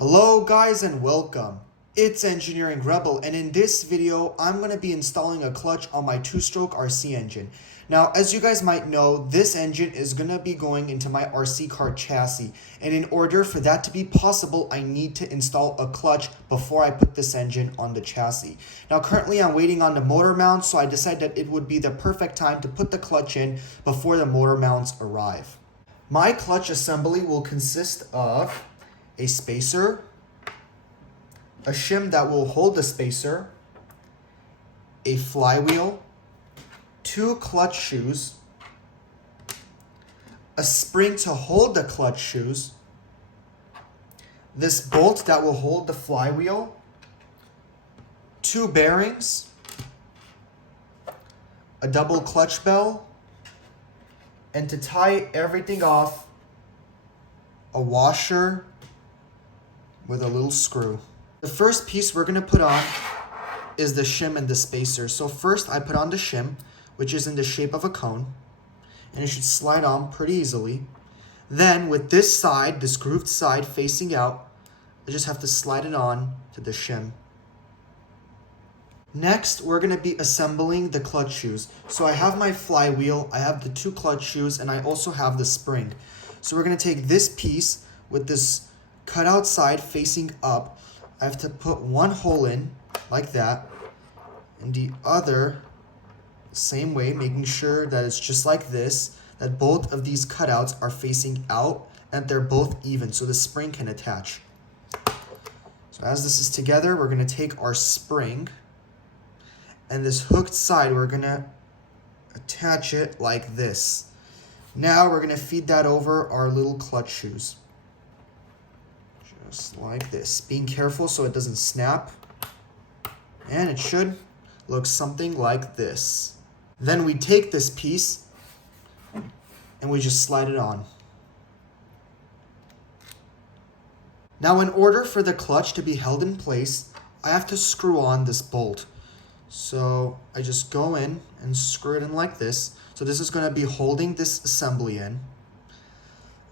Hello guys and welcome. It's Engineering Rebel, and in this video I'm going to be installing a clutch on my 2-stroke RC engine. Now, as you guys might know, this engine is going to be going into my RC car chassis, and in order for that to be possible, I need to install a clutch before I put this engine on the chassis. Now, currently I'm waiting on the motor mount, so I decided that it would be the perfect time to put the clutch in before the motor mounts arrive. My clutch assembly will consist of a spacer, a shim that will hold the spacer, a flywheel, 2 clutch shoes, a spring to hold the clutch shoes, this bolt that will hold the flywheel, 2 bearings, a double clutch bell, and to tie everything off, a washer with a little screw. The first piece we're going to put on is the shim and the spacer. So first I put on the shim, which is in the shape of a cone, and it should slide on pretty easily. Then with this side, this grooved side facing out, I just have to slide it on to the shim. Next, we're going to be assembling the clutch shoes. So I have my flywheel, I have the 2 clutch shoes, and I also have the spring. So we're going to take this piece with this cutout side facing up. I have to put one hole in like that, and the other same way, making sure that it's just like this, that both of these cutouts are facing out and they're both even so the spring can attach. So as this is together, we're going to take our spring and this hooked side, we're going to attach it like this. Now we're going to feed that over our little clutch shoes. Just like this, being careful so it doesn't snap, and it should look something like this. Then we take this piece and we just slide it on. Now, in order for the clutch to be held in place, I have to screw on this bolt. So I just go in and screw it in like this. So this is going to be holding this assembly in.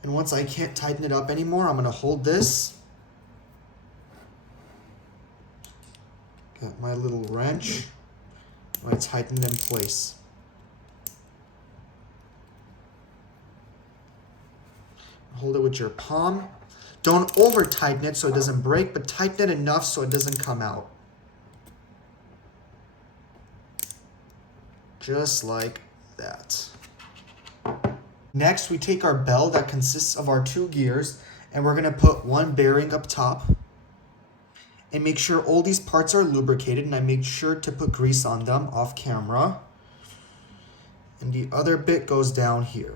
And once I can't tighten it up anymore, I'm going to hold this. Got my little wrench. I'm going to tighten it in place. Hold it with your palm. Don't over tighten it so it doesn't break, but tighten it enough so it doesn't come out. Just like that. Next, we take our bell that consists of our 2 gears, and we're going to put one bearing up top. And make sure all these parts are lubricated, and I make sure to put grease on them off camera. And the other bit goes down here.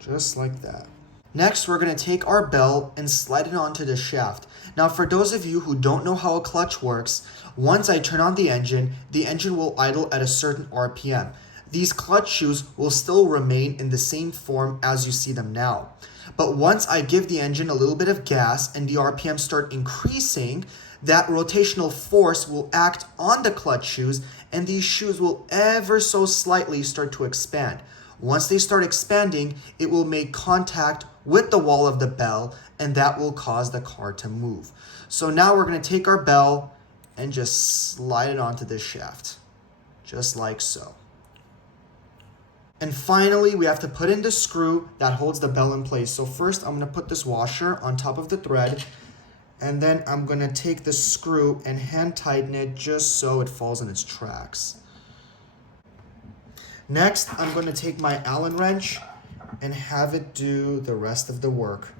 Just like that. Next, we're going to take our bell and slide it onto the shaft. Now, for those of you who don't know how a clutch works, once I turn on the engine will idle at a certain RPM. These clutch shoes will still remain in the same form as you see them now. But once I give the engine a little bit of gas and the RPM start increasing, that rotational force will act on the clutch shoes, and these shoes will ever so slightly start to expand. Once they start expanding, it will make contact with the wall of the bell, and that will cause the car to move. So now we're going to take our bell and just slide it onto this shaft, just like so. And finally, we have to put in the screw that holds the bell in place. So first, I'm going to put this washer on top of the thread, and then I'm going to take the screw and hand tighten it just so it falls in its tracks. Next, I'm going to take my Allen wrench and have it do the rest of the work.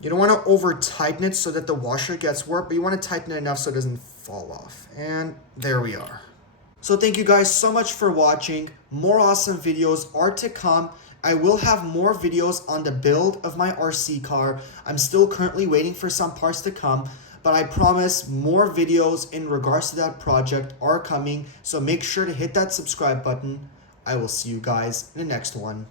You don't want to over tighten it so that the washer gets warped, but you want to tighten it enough so it doesn't fall off. And there we are. So thank you guys so much for watching. More awesome videos are to come. I will have more videos on the build of my RC car. I'm still currently waiting for some parts to come, but I promise more videos in regards to that project are coming. So make sure to hit that subscribe button. I will see you guys in the next one.